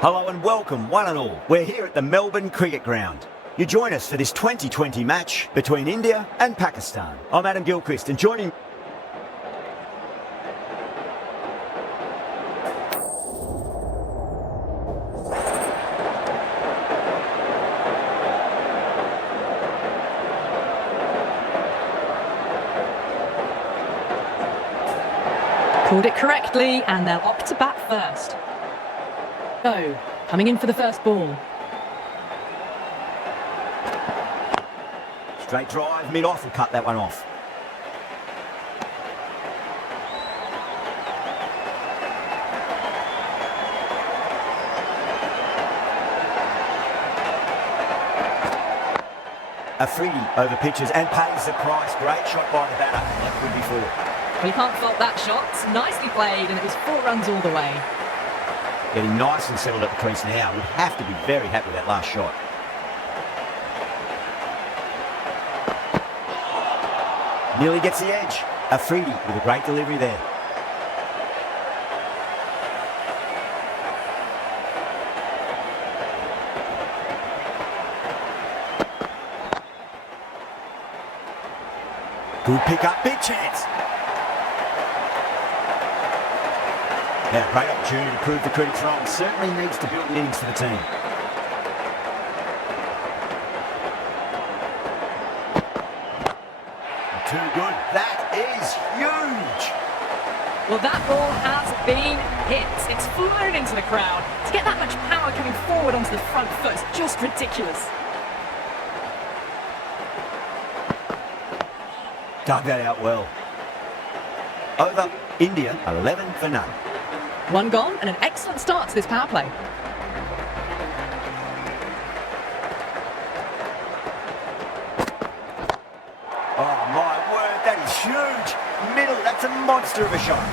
Hello and welcome, one and all. We're here at the Melbourne Cricket Ground. You join us for this 2020 match between India and Pakistan. I'm Adam Gilchrist and joining... Called it correctly, and they'll opt to bat first. So, coming in for the first ball. Straight drive, mid-off, will cut that one off. Afridi over pitches and pays the price. Great shot by the batter, and that could be four. Well, you can't fault that shot. Nicely played, and it was 4 runs all the way. Getting nice and settled at the crease now. Would have to be very happy with that last shot. Nearly gets the edge. Afridi with a great delivery there. Good pick up, big chance. Now, great opportunity to prove the critics wrong. Certainly needs to build innings for the team. Too good. That is huge. Well, that ball has been hit. It's flown into the crowd. To get that much power coming forward onto the front foot is just ridiculous. Dug that out well. Over, India, 11 for none. 1 gone, and an excellent start to this power play. Oh my word, that is huge. Middle, that's a monster of a shot.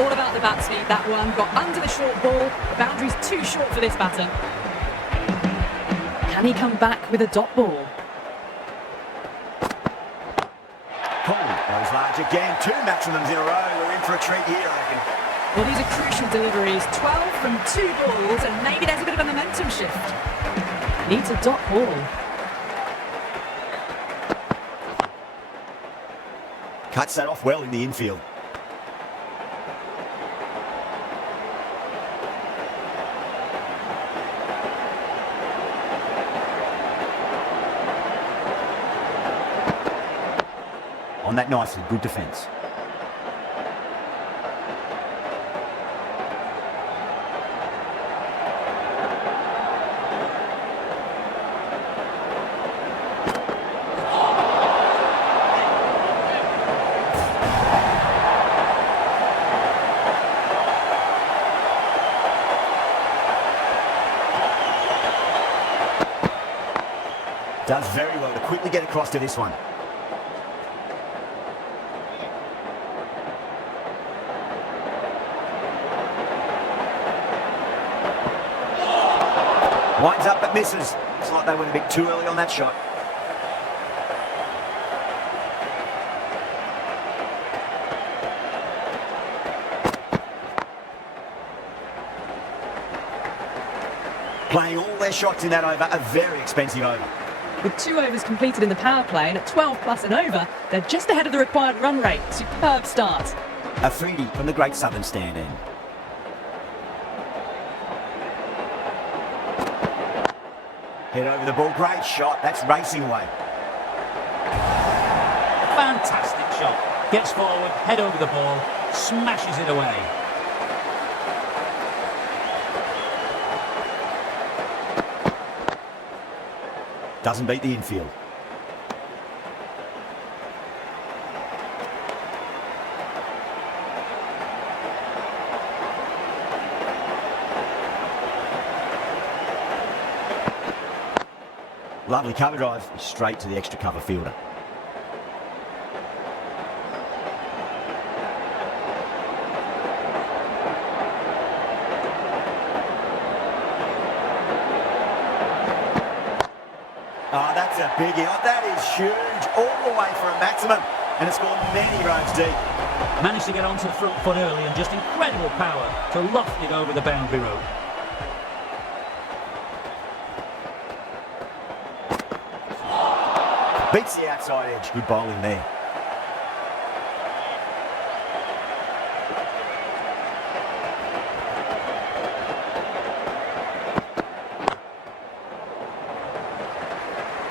All about the bat speed, that one. Got under the short ball. The boundary's too short for this batter. Can he come back with a dot ball? Cool, goes large again. 2 maximums in a row. We're in for a treat here, I reckon. Well, these are crucial deliveries. 12 from 2 balls, and maybe there's a bit of a momentum shift. Needs a dot ball. Cuts that off well in the infield. On that nicely, good defence. Does very well to quickly get across to this one. Winds up but misses. Looks like they went a bit too early on that shot. Playing all their shots in that over, a very expensive over. With 2 overs completed in the power play and at 12 plus and over, they're just ahead of the required run rate. Superb start. Afridi from the Great Southern Stand end. Head over the ball, great shot, that's racing away. Fantastic shot. Gets forward, head over the ball, smashes it away. Doesn't beat the infield. Lovely cover drive, straight to the extra cover fielder. Oh, that's a biggie. Oh, that is huge. All the way for a maximum. And it's gone many runs deep. Managed to get onto the front foot early and just incredible power to loft it over the boundary rope. Beats the outside edge. Good bowling there.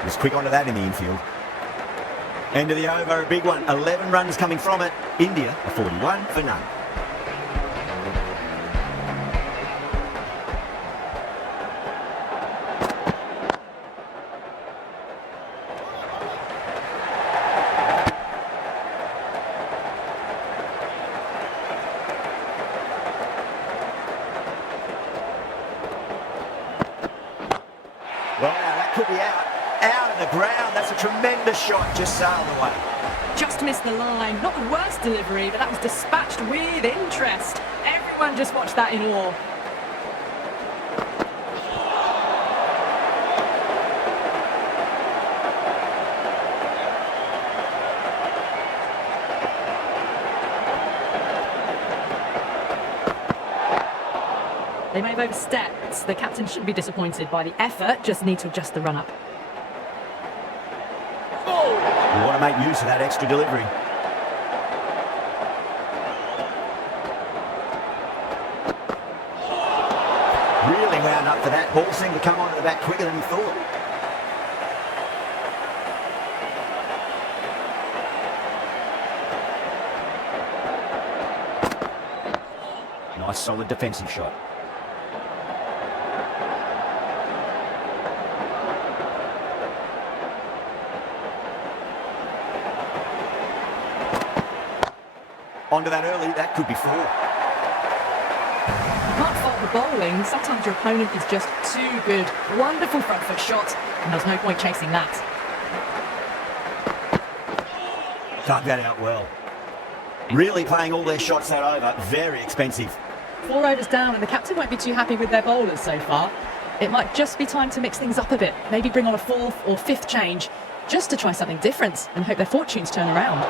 Was quick onto that in the infield. End of the over, a big one. 11 runs coming from it. India, a 41 for none. Well, now that could be out. Out of the ground. That's a tremendous shot. Just sailed away. Just missed the line. Not the worst delivery, but that was dispatched with interest. Everyone just watched that in awe. They may have overstepped. The captain shouldn't be disappointed by the effort, just need to adjust the run-up. You want to make use of that extra delivery. Really wound up for that. Ball seemed to come onto the bat quicker than he thought. Nice solid defensive shot. Onto that early, that could be four. You can't fault the bowling. Sometimes your opponent is just too good. Wonderful front foot shot, and there's no point chasing that. Dug that out well. Really playing all their shots that over. Very expensive. 4 overs down, and the captain won't be too happy with their bowlers so far. It might just be time to mix things up a bit. Maybe bring on a fourth or fifth change, just to try something different and hope their fortunes turn around.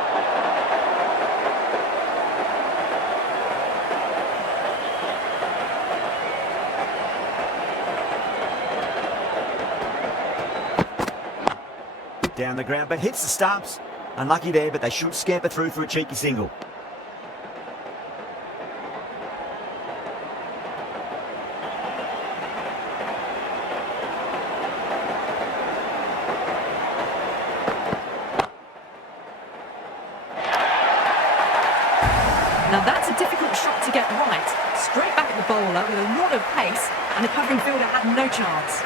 Down the ground, but hits the stumps. Unlucky there, but they should scamper through for a cheeky single. Now that's a difficult shot to get right. Straight back at the bowler with a lot of pace, and the covering fielder had no chance.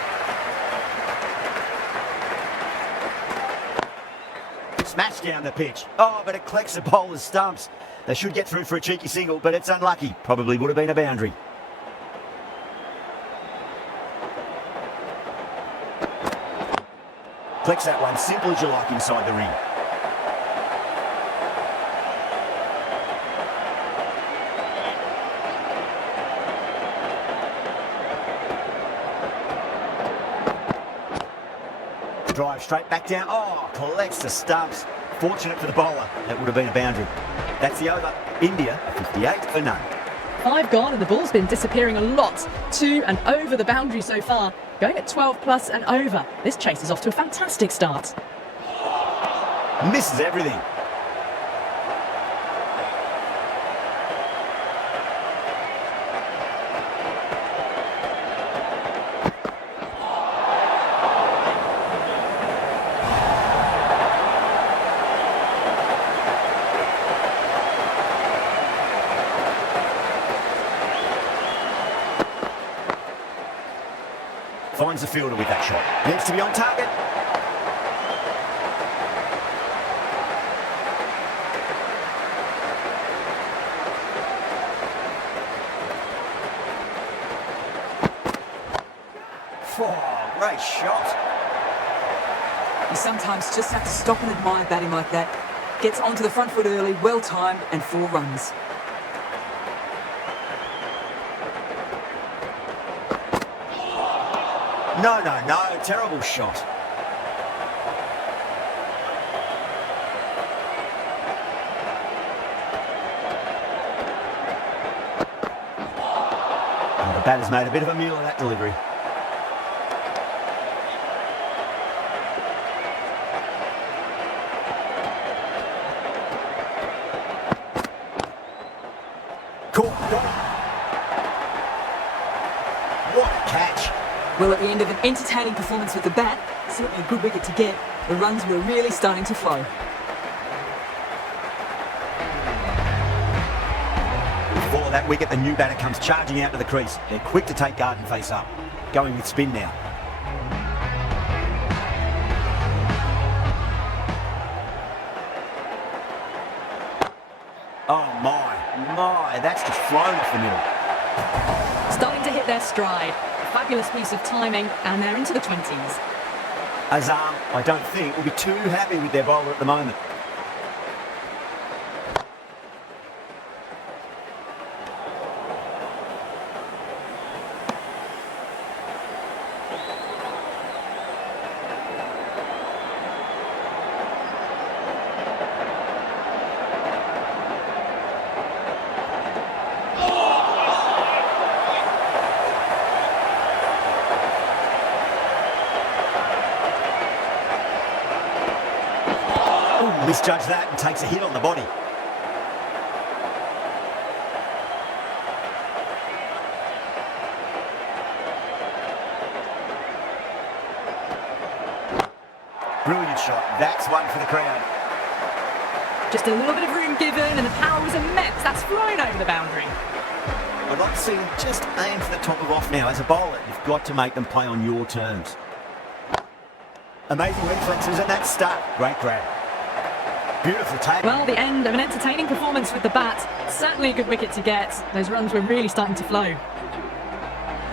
Smashed down the pitch. Oh, but it collects the bowler's stumps. They should get through for a cheeky single, but it's unlucky. Probably would have been a boundary. Collects that one, simple as you like inside the ring. Drive straight back down. Oh, collects the stumps. Fortunate for the bowler. That would have been a boundary. That's the over. India, 58 for none. 5 gone, and the ball's been disappearing a lot. 2 and over the boundary so far. Going at 12 plus and over. This chase is off to a fantastic start. Misses everything. Finds the fielder with that shot. Needs to be on target. Oh, great shot. You sometimes just have to stop and admire batting like that. Gets onto the front foot early, well timed, and 4 runs. No, terrible shot. Oh, the batter's made a bit of a meal of that delivery. Caught. What a catch. Well, at the end of an entertaining performance with the bat, certainly a good wicket to get, the runs were really starting to flow. Before that wicket, the new batter comes charging out to the crease. They're quick to take guard and face up. Going with spin now. Oh my, that's just flown off the middle. Starting to hit their stride. Fabulous piece of timing, and they're into the 20s. Azam, I don't think, will be too happy with their bowler at the moment. Misjudged that and takes a hit on the body. Brilliant shot. That's one for the crowd. Just a little bit of room given, and the power was immense. That's flown over the boundary. I'd like to see him just aim for the top of off now. As a bowler, you've got to make them play on your terms. Amazing reflexes and that start. Great grab. Beautiful take. Well, the end of an entertaining performance with the bat. Certainly a good wicket to get. Those runs were really starting to flow.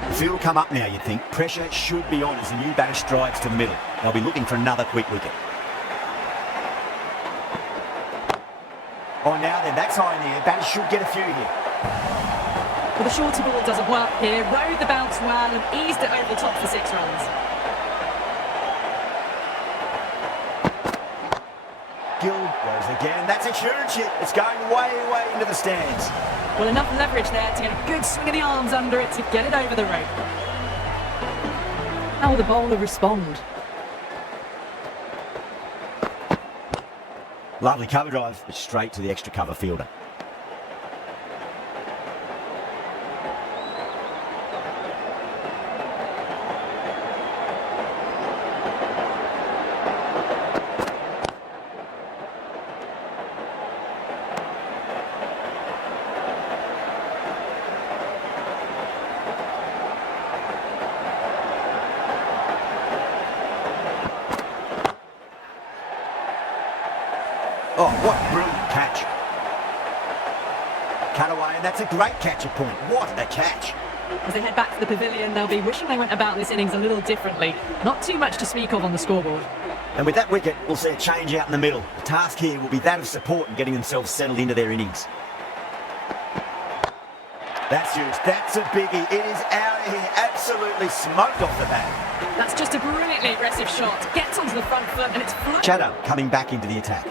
The field will come up now, you'd think. Pressure should be on as the new batter strides to the middle. They'll be looking for another quick wicket. Oh, now then, that's high in the air. Batters should get a few here. Well, the shorter ball doesn't work here. Rode the bounce well and eased it over the top for 6 runs. Gill goes again. That's a huge hit. It's going way, way into the stands. Well, enough leverage there to get a good swing of the arms under it to get it over the rope. How will the bowler respond? Lovely cover drive, but straight to the extra cover fielder. Oh, what a brilliant catch. Cut away, and that's a great catch at point. What a catch. As they head back to the pavilion, they'll be wishing they went about this innings a little differently. Not too much to speak of on the scoreboard. And with that wicket, we'll see a change out in the middle. The task here will be that of support and getting themselves settled into their innings. That's huge. That's a biggie. It is out of here. Absolutely smoked off the bat. That's just a brilliantly aggressive shot. Gets onto the front foot and it's fluid. Chatter coming back into the attack.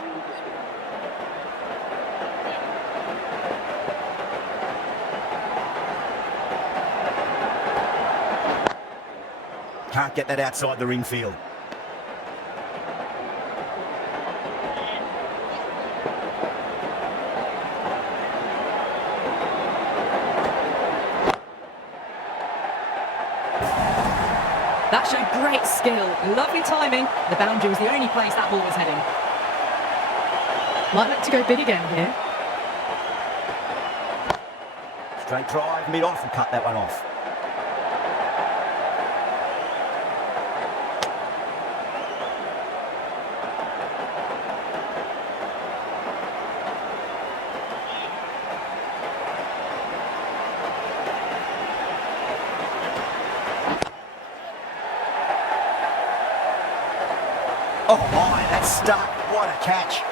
Can't get that outside the ring field. That showed great skill. Lovely timing. The boundary was the only place that ball was heading. Might look to go big again here. Straight drive, mid-off, and cut that one off. Oh my, that's stuck. What a catch.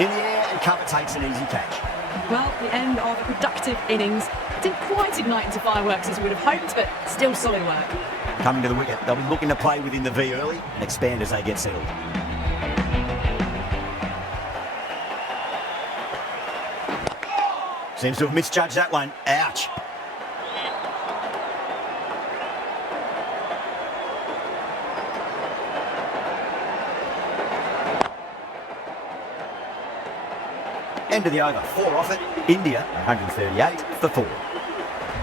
In the air and cover takes an easy catch. Well, the end of a productive innings. Didn't quite ignite into fireworks as we would have hoped, but still solid work. Coming to the wicket, they'll be looking to play within the V early and expand as they get settled. Seems to have misjudged that one. Ouch. End of the over, 4 off it. India 138 for 4.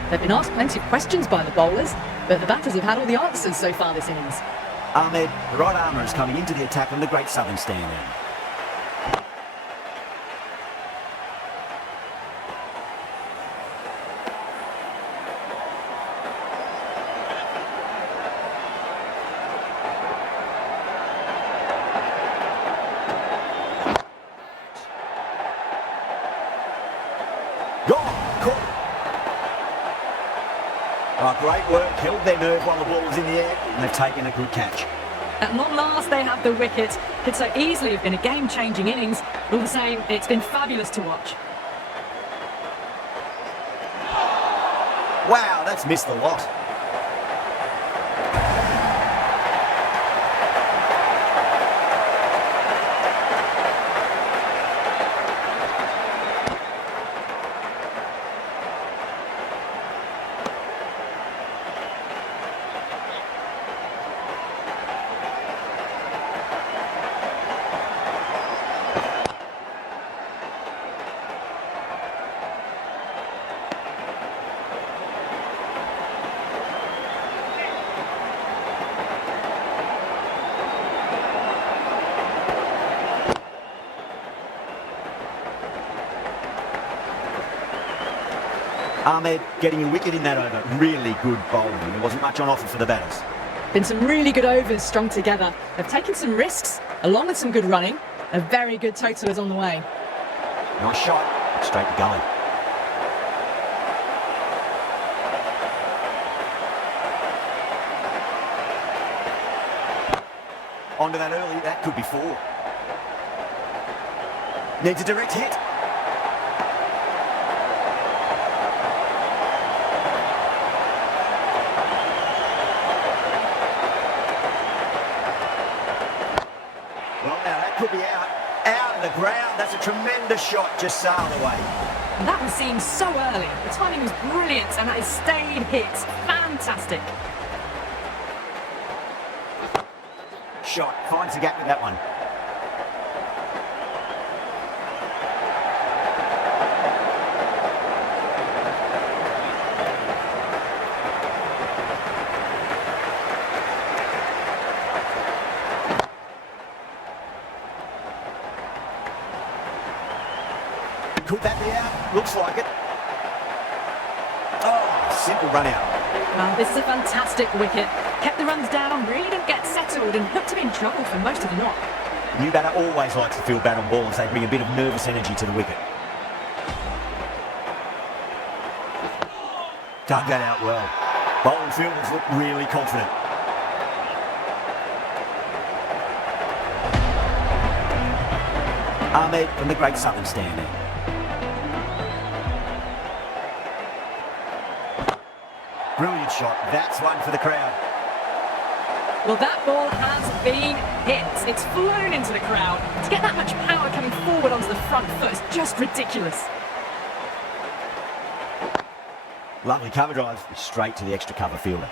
They've been asked plenty of questions by the bowlers, but the batters have had all the answers so far this innings. Ahmed, the right armour is coming into the attack on the Great Southern stand end. Oh, great work, held their nerve while the ball was in the air, and they've taken a good catch. At long last, they have the wicket. Could so easily have been a game-changing innings. All the same, it's been fabulous to watch. Wow, that's missed the lot. Ahmed getting a wicket in that over. Really good bowling. There wasn't much on offer for the batters. Been some really good overs strung together. They've taken some risks, along with some good running. A very good total is on the way. Nice shot. Straight to gully. Onto that early. That could be 4. Needs a direct hit. Could be out of the ground. That's a tremendous shot, just sailed away. And that one seemed so early. The timing was brilliant, and that is stayed hits. Fantastic. Shot, finds the gap with that one. Could that be out? Looks like it. Oh, simple run out. Well, this is a fantastic wicket. Kept the runs down, really didn't get settled, and looked to be in trouble for most of the knock. New batter always likes to field bat on ball, as they bring a bit of nervous energy to the wicket. Dug that out well. Bowling fielders look really confident. Ahmed from the Great Southern stand end. Brilliant shot. That's one for the crowd. Well, that ball has been hit. It's flown into the crowd. To get that much power coming forward onto the front foot is just ridiculous. Lovely cover drive, straight to the extra cover fielder.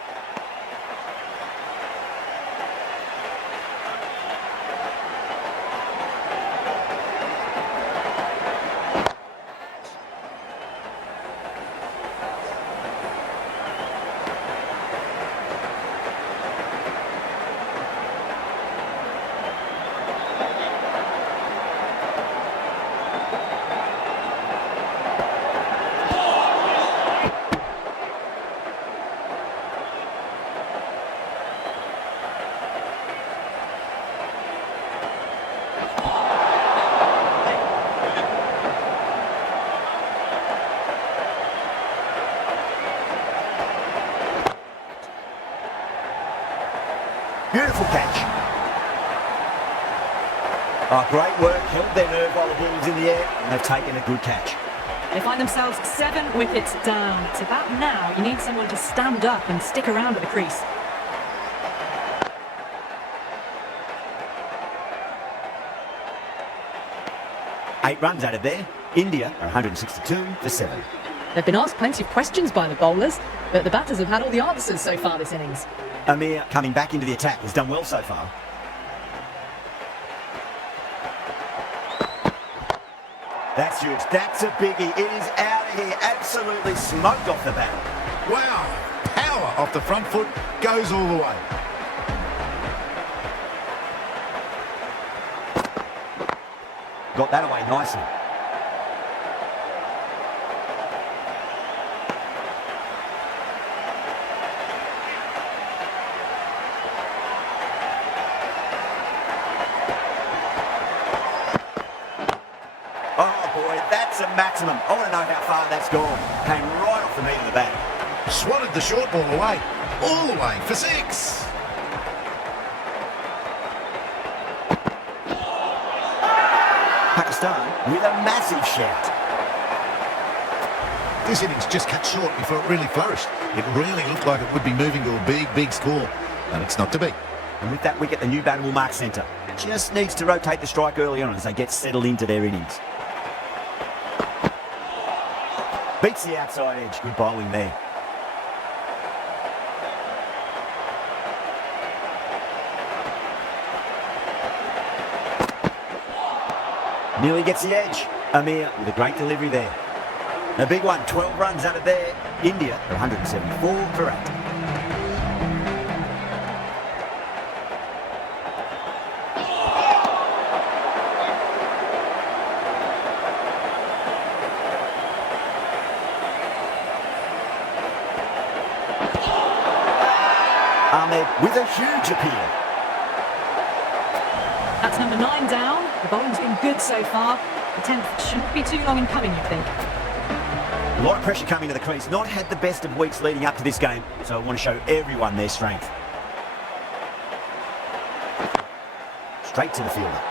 Beautiful catch. Oh, great work. Held their nerve while the ball was in the air, and they've taken a good catch. They find themselves 7 wickets down. It's about now you need someone to stand up and stick around at the crease. Eight runs out of there. India are 162 for 7. They've been asked plenty of questions by the bowlers, but the batters have had all the answers so far this innings. Amir coming back into the attack has done well so far. That's huge. That's a biggie. It is out of here. Absolutely smoked off the bat. Wow, power off the front foot, goes all the way. Got that away nicely. Oh boy, that's a maximum. I want to know how far that's gone. Came right off the meat of the bat. Swatted the short ball away, all the way for 6. Pakistan with a massive shout. This innings just cut short before it really flourished. It really looked like it would be moving to a big, big score, and it's not to be. And with that wicket, the new batter will mark centre. Just needs to rotate the strike early on as they get settled into their innings. Beats the outside edge. Good bowling there. Nearly gets the edge. Amir with a great delivery there. A big one, 12 runs out of there. India are 174 for 8. Ahmed with a huge appeal. That's number 9 down. The bowling's been good so far. The 10th shouldn't be too long in coming, you'd think. A lot of pressure coming to the crease. Not had the best of weeks leading up to this game, so I want to show everyone their strength. Straight to the fielder.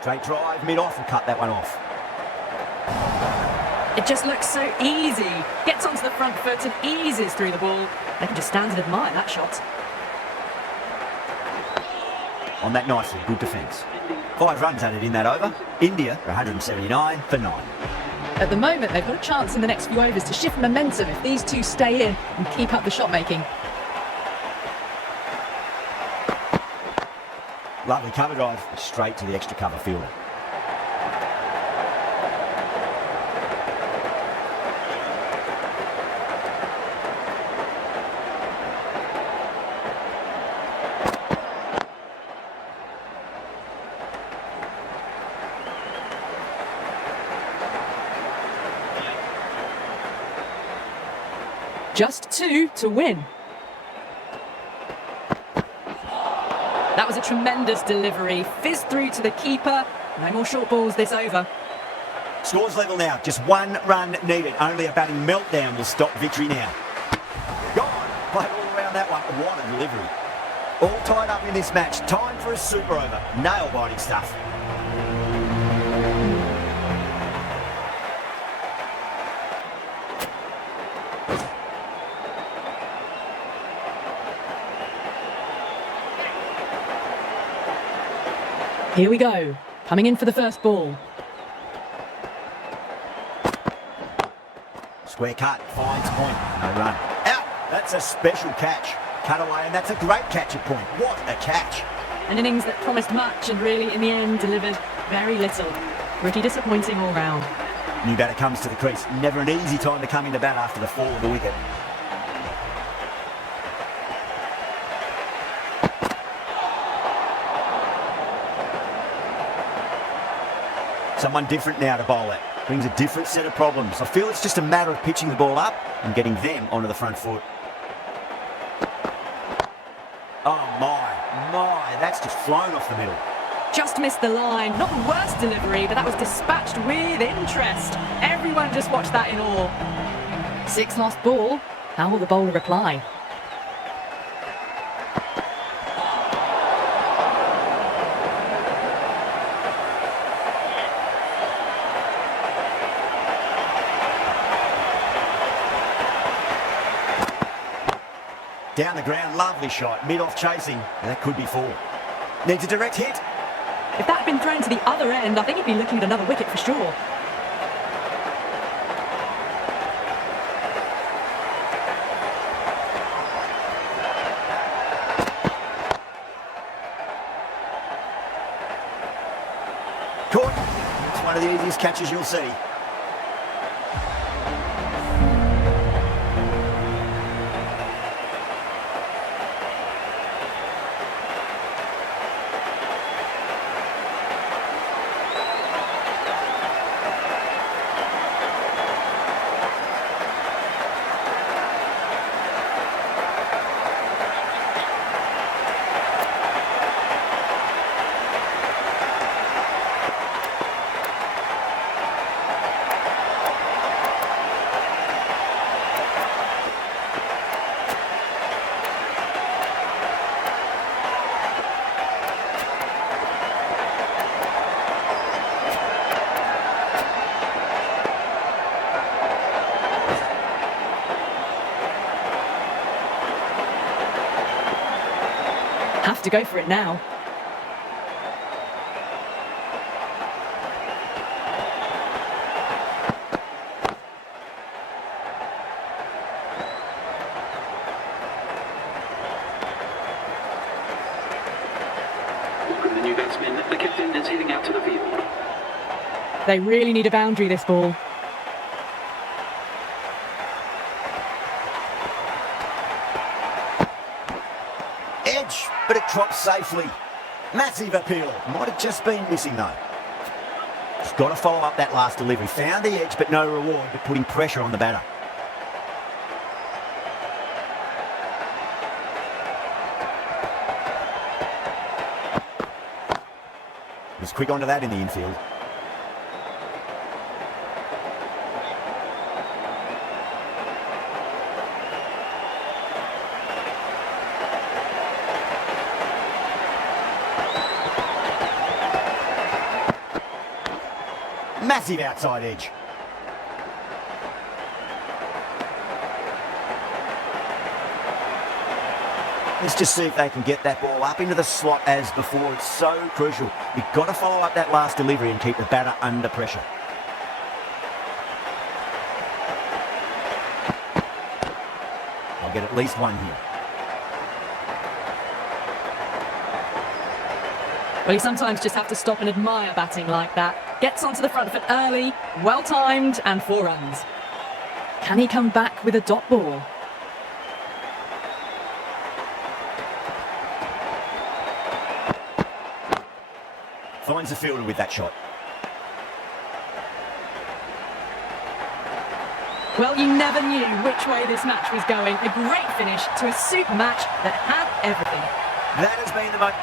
Straight drive, mid-off, and cut that one off. It just looks so easy. Gets onto the front foot and eases through the ball. They can just stand and admire that shot. On that nicely, good defence. 5 runs added in that over. India are 179 for 9. At the moment, they've got a chance in the next few overs to shift momentum if these two stay in and keep up the shot making. Lovely cover drive, straight to the extra cover fielder. Just 2 to win. That was a tremendous delivery. Fizzed through to the keeper. No more short balls this over. Scores level now, just 1 run needed. Only a batting meltdown will stop victory now. Gone. Played all around that one. What a delivery. All tied up in this match. Time for a super over. Nail-biting stuff. Here we go. Coming in for the first ball. Square cut, finds point, no run. Out! That's a special catch. Cut away, and that's a great catch at point. What a catch. An innings that promised much and really, in the end, delivered very little. Pretty disappointing all round. New batter comes to the crease. Never an easy time to come into bat after the fall of the wicket. Someone different now to bowl at. Brings a different set of problems. I feel it's just a matter of pitching the ball up and getting them onto the front foot. Oh my, that's just flown off the middle. Just missed the line. Not the worst delivery, but that was dispatched with interest. Everyone just watched that in awe. 6 lost ball. How will the bowler reply? Down the ground, lovely shot. Mid-off chasing, and that could be 4. Needs a direct hit. If that had been thrown to the other end, I think he'd be looking at another wicket for sure. Caught. It's one of the easiest catches you'll see. Have to go for it now. Welcome the new batsman. The captain is heading out to the field. They really need a boundary, this ball. Edge, but it drops safely. Massive appeal. Might have just been missing though. Just got to follow up that last delivery. Found the edge, but no reward, but putting pressure on the batter. Was quick onto that in the infield. Massive outside edge. Let's just see if they can get that ball up into the slot as before. It's so crucial. You've got to follow up that last delivery and keep the batter under pressure. I'll get at least one here. Well, you sometimes just have to stop and admire batting like that. Gets onto the front foot early, well timed, and 4 runs. Can he come back with a dot ball? Finds the fielder with that shot. Well, you never knew which way this match was going. A great finish to a super match that had everything. That has been the most